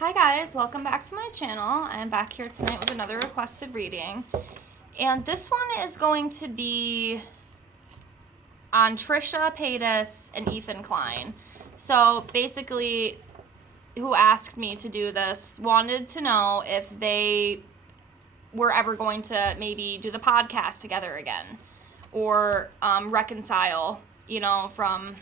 Hi guys, welcome back to my channel. I'm back here tonight with another requested reading. And this one is going to be on Trisha Paytas and Ethan Klein. So basically, who asked me to do this wanted to know if they were ever going to maybe do the podcast together again or reconcile, from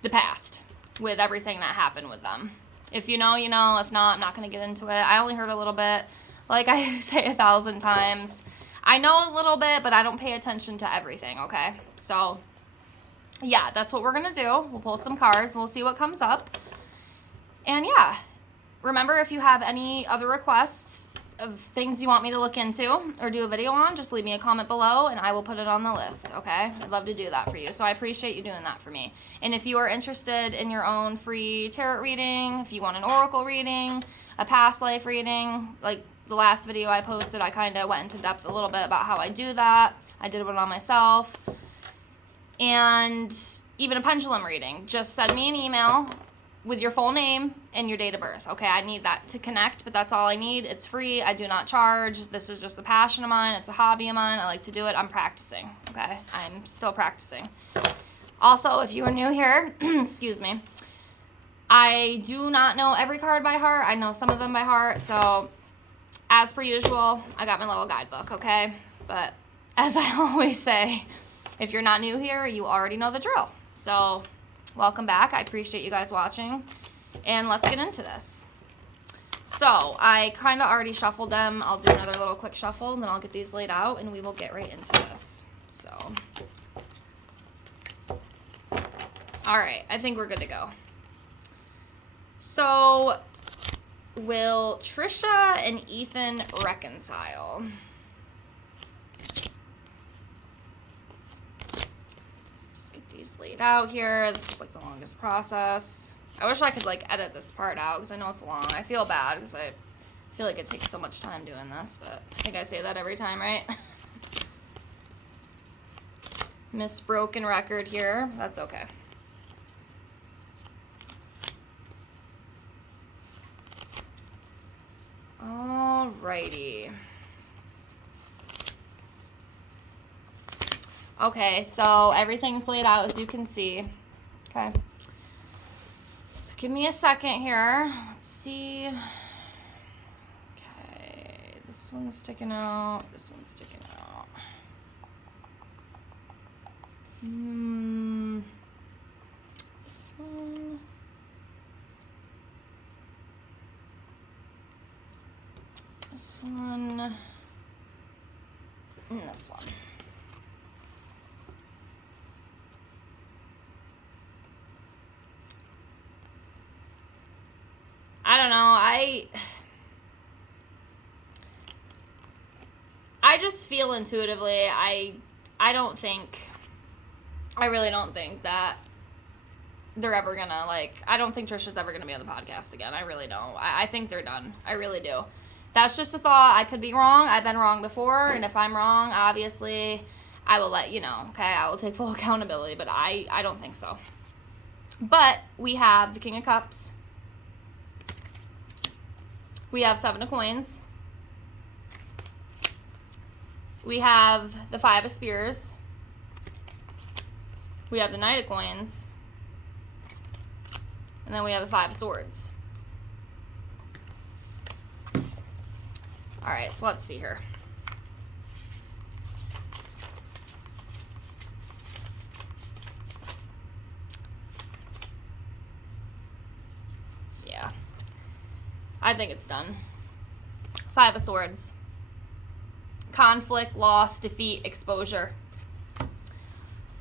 the past with everything that happened with them. If you know, you know. If not, I'm not going to get into it. I only heard a little bit. Like I say 1,000 times. I know a little bit, but I don't pay attention to everything, okay? So, yeah, that's what we're going to do. We'll pull some cards. We'll see what comes up. And, yeah, remember, if you have any other requests of things you want me to look into or do a video on, just leave me a comment below and I will put it on the list, okay? I'd love to do that for you. So I appreciate you doing that for me. And if you are interested in your own free tarot reading, if you want an oracle reading, a past life reading, like the last video I posted, I kind of went into depth a little bit about how I do that. I did one on myself. And even a pendulum reading, just send me an email with your full name and your date of birth. Okay, I need that to connect, but that's all I need. It's free. I do not charge. This is just a passion of mine. It's a hobby of mine. I like to do it. I'm practicing. Okay, I'm still practicing. Also, if you are new here, excuse me, I do not know every card by heart. I know some of them by heart. So, as per usual, I got my little guidebook, okay? But as I always say, if you're not new here, you already know the drill. So, welcome back. I appreciate you guys watching. And let's get into this. So, I kind of already shuffled them. I'll do another little quick shuffle, and then I'll get these laid out, and we will get right into this. So, alright, I think we're good to go. So, will Trisha and Ethan reconcile? These laid out here. This is like the longest process. I wish I could like edit this part out because I know it's long. I feel bad because I feel like it takes so much time doing this, but I think I say that every time, right? Miss broken record here. That's okay. Alrighty. Okay, so everything's laid out as you can see. Okay. So give me a second here. Let's see. Okay, this one's sticking out. This one's sticking out. This one. This one. And this one. I don't know, I just feel intuitively, I really don't think that they're ever gonna, I don't think Trisha's ever gonna be on the podcast again. I really don't. I think they're done. I really do. That's just a thought. I could be wrong. I've been wrong before, and if I'm wrong, obviously, I will let you know, okay? I will take full accountability, but I don't think so. But we have the King of Cups. We have 7 of Coins. We have the 5 of Spears. We have the Knight of Coins. And then we have the 5 of Swords. Alright, so let's see here. Yeah. I think it's done. 5 of Swords. Conflict, loss, defeat, exposure.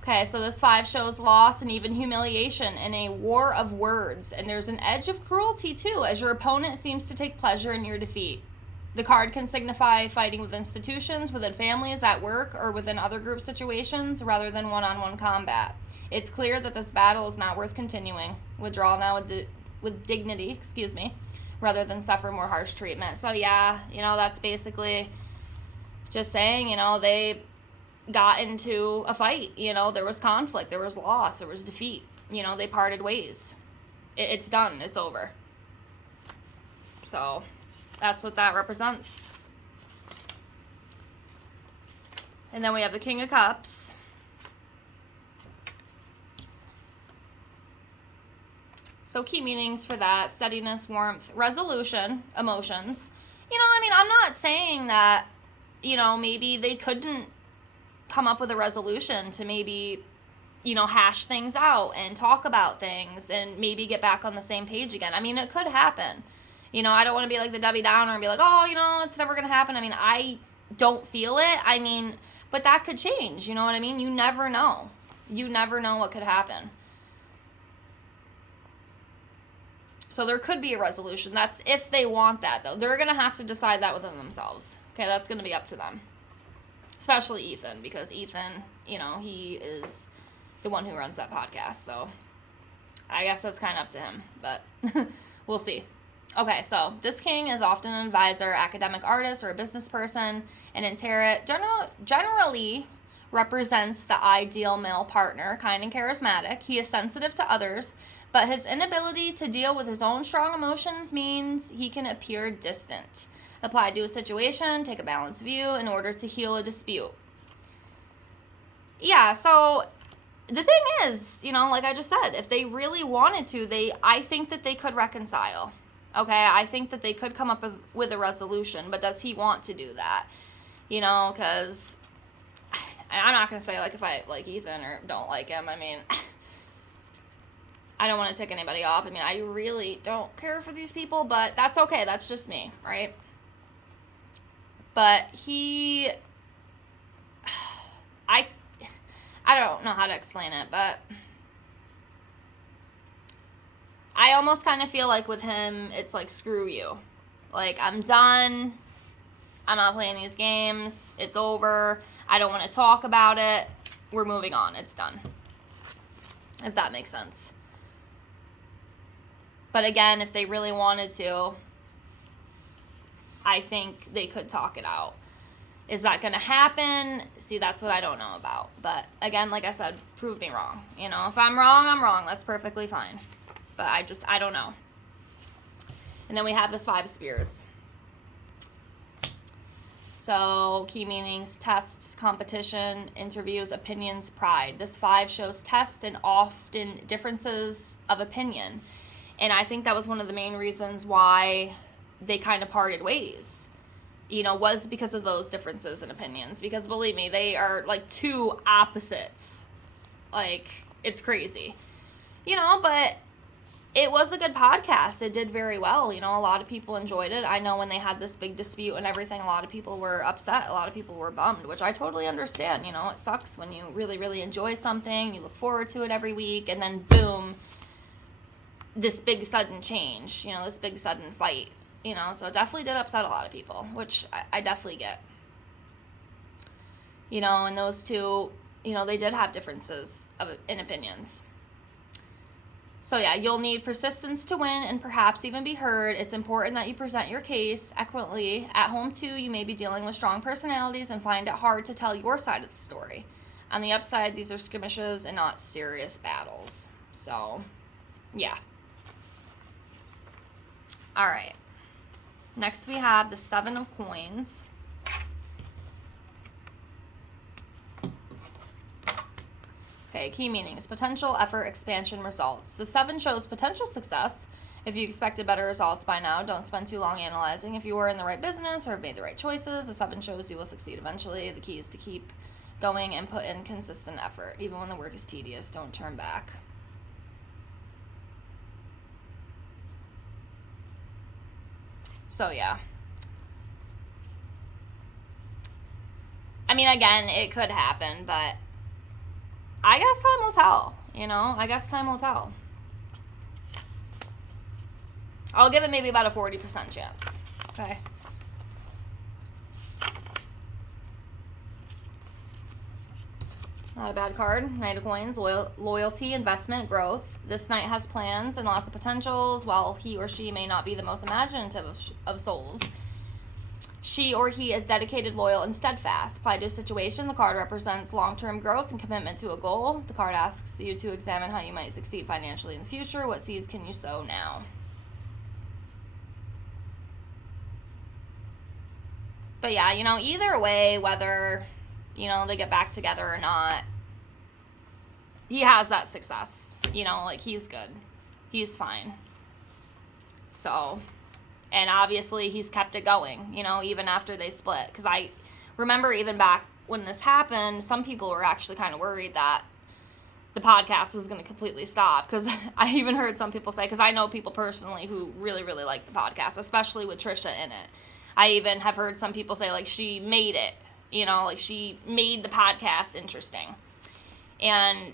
Okay, so this 5 shows loss and even humiliation in a war of words. And there's an edge of cruelty, too, as your opponent seems to take pleasure in your defeat. The card can signify fighting with institutions, within families, at work, or within other group situations, rather than one-on-one combat. It's clear that this battle is not worth continuing. Withdraw now with dignity, rather than suffer more harsh treatment. So yeah, that's basically just saying, they got into a fight, there was conflict, there was loss, there was defeat, they parted ways. It's done, it's over. So that's what that represents. And then we have the King of Cups. So key meanings for that: steadiness, warmth, resolution, emotions. I mean, I'm not saying that, maybe they couldn't come up with a resolution to maybe, hash things out and talk about things and maybe get back on the same page again. I mean, it could happen. I don't want to be like the Debbie Downer and be like, oh, it's never going to happen. I mean, I don't feel it. I mean, but that could change. You know what I mean? You never know. You never know what could happen. So there could be a resolution. That's if they want that, though. They're going to have to decide that within themselves. Okay, that's going to be up to them. Especially Ethan, because Ethan, he is the one who runs that podcast. So I guess that's kind of up to him, but we'll see. Okay, so this king is often an advisor, academic artist, or a business person, and in tarot generally represents the ideal male partner, kind and charismatic. He is sensitive to others, but his inability to deal with his own strong emotions means he can appear distant. Apply to a situation, take a balanced view in order to heal a dispute. Yeah, so the thing is, like I just said, if they really wanted to, I think that they could reconcile. Okay, I think that they could come up with a resolution, but does he want to do that? Because I'm not going to say, like, if I like Ethan or don't like him. I mean, I don't want to tick anybody off. I mean, I really don't care for these people, but that's okay. That's just me, right? But I don't know how to explain it, but I almost kind of feel like with him, it's like, screw you. Like, I'm done. I'm not playing these games. It's over. I don't want to talk about it. We're moving on. It's done. If that makes sense. But again, if they really wanted to, I think they could talk it out. Is that going to happen? See, that's what I don't know about. But again, like I said, prove me wrong. If I'm wrong, I'm wrong. That's perfectly fine. But I don't know. And then we have this 5 of Spears. So key meanings: tests, competition, interviews, opinions, pride. This 5 shows tests and often differences of opinion. And I think that was one of the main reasons why they kind of parted ways, was because of those differences in opinions. Because believe me, they are like two opposites. Like, it's crazy. But it was a good podcast. It did very well. A lot of people enjoyed it. I know when they had this big dispute and everything, a lot of people were upset. A lot of people were bummed, which I totally understand. It sucks when you really, really enjoy something, you look forward to it every week, and then boom, this big sudden change, this big sudden fight, so it definitely did upset a lot of people, which I definitely get. And those two, they did have differences in opinions. So yeah, you'll need persistence to win and perhaps even be heard. It's important that you present your case eloquently. At home too, you may be dealing with strong personalities and find it hard to tell your side of the story. On the upside, these are skirmishes and not serious battles. So, yeah. All right. Next we have the 7 of Coins. Okay, key meanings: potential, effort, expansion, results. The 7 shows potential success. If you expected better results by now, don't spend too long analyzing. If you are in the right business or have made the right choices, the 7 shows you will succeed eventually. The key is to keep going and put in consistent effort. Even when the work is tedious, don't turn back. So, yeah. I mean, again, it could happen, but I guess time will tell, I guess time will tell. I'll give it maybe about a 40% chance. Okay. Not a bad card. Knight of Coins, loyalty, investment, growth. This knight has plans and lots of potentials, while he or she may not be the most imaginative of souls. She or he is dedicated, loyal, and steadfast. Applied to a situation, the card represents long-term growth and commitment to a goal. The card asks you to examine how you might succeed financially in the future. What seeds can you sow now? But yeah, you know, either way, whether, you know, they get back together or not, he has that success. You know, like, he's good. He's fine. So, and obviously he's kept it going, you know, even after they split. Because I remember even back when this happened, some people were actually kind of worried that the podcast was going to completely stop, because I even heard some people say, because I know people personally who really, really like the podcast, especially with Trisha in it. I even have heard some people say, like, she made it, you know, like, she made the podcast interesting. And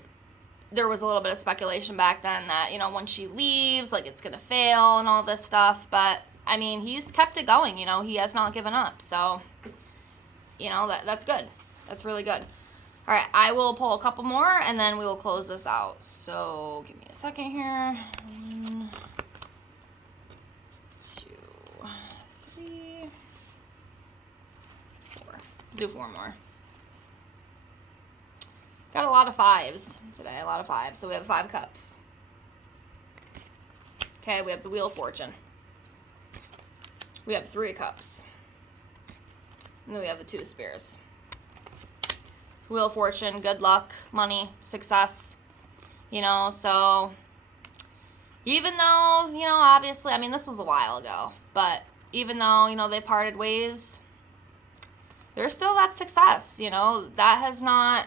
there was a little bit of speculation back then that, you know, when she leaves, like, it's going to fail and all this stuff. But, I mean, he's kept it going, you know, he has not given up. So, you know, that's good. That's really good. All right, I will pull a couple more, and then we will close this out. So, give me a second here. 1, 2, 3, 4. Do 4 more. Got a lot of 5s today, a lot of 5s. So we have 5 cups. Okay, we have the Wheel of Fortune. We have 3 cups. And then we have the 2 of Spears. Wheel of Fortune, good luck, money, success, you know, so even though, you know, obviously, I mean, this was a while ago, but even though, you know, they parted ways, there's still that success, you know, that has not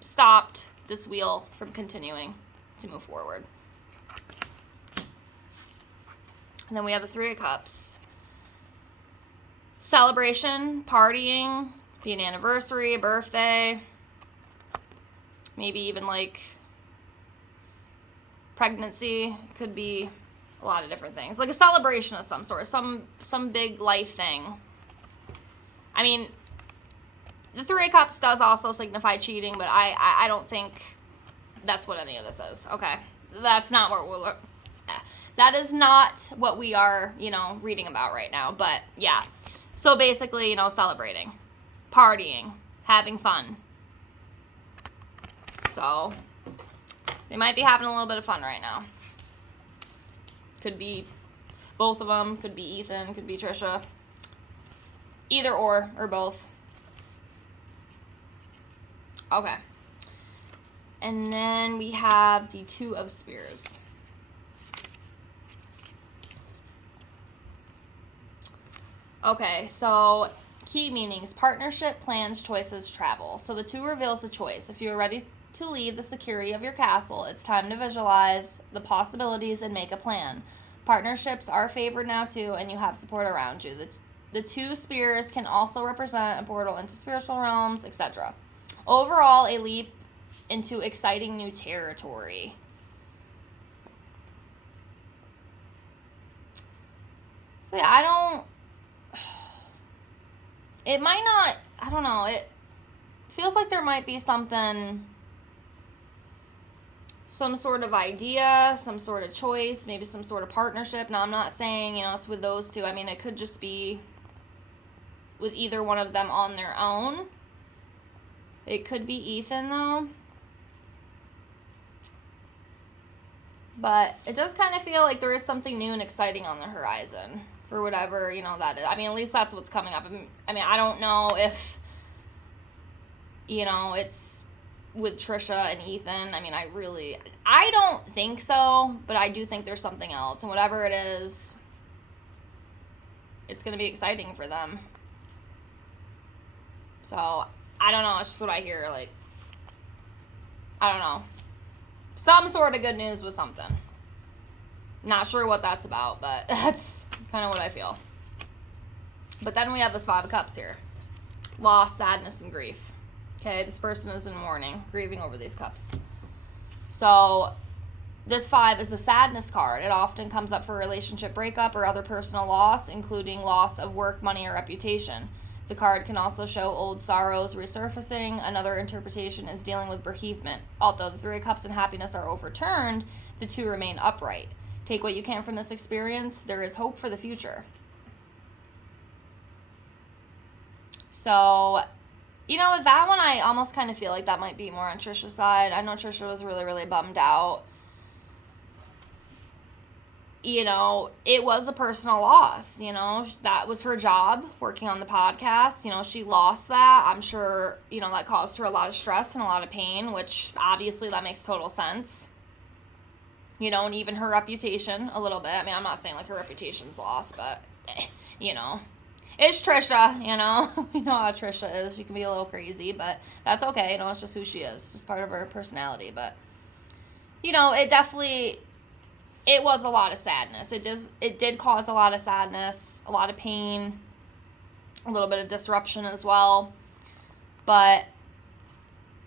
stopped this wheel from continuing to move forward. And then we have the 3 of Cups. Celebration, partying, be an anniversary, a birthday, maybe even like pregnancy. It could be a lot of different things, like a celebration of some sort, some big life thing. I mean, the 3 of Cups does also signify cheating, but I don't think that's what any of this is. Okay, that's not what we're, that is not what we are, you know, reading about right now. But yeah, so basically, you know, celebrating, partying, having fun. So they might be having a little bit of fun right now. Could be both of them, could be Ethan, could be Trisha. Either or both. Okay. And then we have the 2 of Spears. Okay, so key meanings: partnership, plans, choices, travel. So the 2 reveals a choice. If you are ready to leave the security of your castle, it's time to visualize the possibilities and make a plan. Partnerships are favored now too, and you have support around you. The 2 spears can also represent a portal into spiritual realms, etc. Overall, a leap into exciting new territory. So yeah, it might not, I don't know, it feels like there might be something, some sort of idea, some sort of choice, maybe some sort of partnership. Now, I'm not saying, you know, it's with those 2. I mean, it could just be with either one of them on their own. It could be Ethan, though. But it does kind of feel like there is something new and exciting on the horizon for whatever, you know, that is. I mean, at least that's what's coming up. I mean, I don't know if, you know, it's with Trisha and Ethan. I mean, I don't think so, but I do think there's something else. And whatever it is, it's going to be exciting for them. So, I don't know. It's just what I hear. Like, I don't know. Some sort of good news with something. Not sure what that's about, but that's kind of what I feel. But then we have this 5 of Cups here. Loss, sadness, and grief. Okay, this person is in mourning, grieving over these cups. So this 5 is a sadness card. It often comes up for relationship breakup or other personal loss, including loss of work, money, or reputation. The card can also show old sorrows resurfacing. Another interpretation is dealing with bereavement. Although the 3 of Cups and happiness are overturned, the 2 remain upright. Take what you can from this experience. There is hope for the future. So, you know, with that one, I almost kind of feel like that might be more on Trisha's side. I know Trisha was really, really bummed out. you know, it was a personal loss. You know, that was her job, working on the podcast. You know, she lost that. I'm sure, you know, that caused her a lot of stress and a lot of pain, which obviously that makes total sense. You know, and even her reputation a little bit. I mean, I'm not saying like her reputation's lost, but, you know, it's Trisha, you know. We know how Trisha is. She can be a little crazy, but that's okay. You know, it's just who she is. It's just part of her personality. But, you know, it was a lot of sadness. It did cause a lot of sadness, a lot of pain, a little bit of disruption as well. But,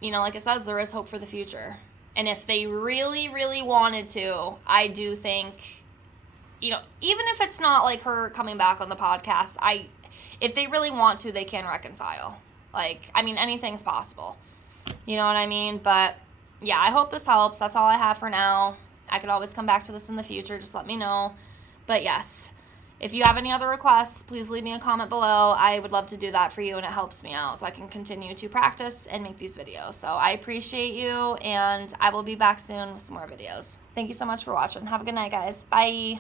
you know, like it says, there is hope for the future. And if they really, really wanted to, I do think, you know, even if it's not like her coming back on the podcast, if they really want to, they can reconcile. Like, I mean, anything's possible. You know what I mean? But, yeah, I hope this helps. That's all I have for now. I could always come back to this in the future. Just let me know. But, yes, if you have any other requests, please leave me a comment below. I would love to do that for you, and it helps me out so I can continue to practice and make these videos. So I appreciate you, and I will be back soon with some more videos. Thank you so much for watching. Have a good night, guys. Bye.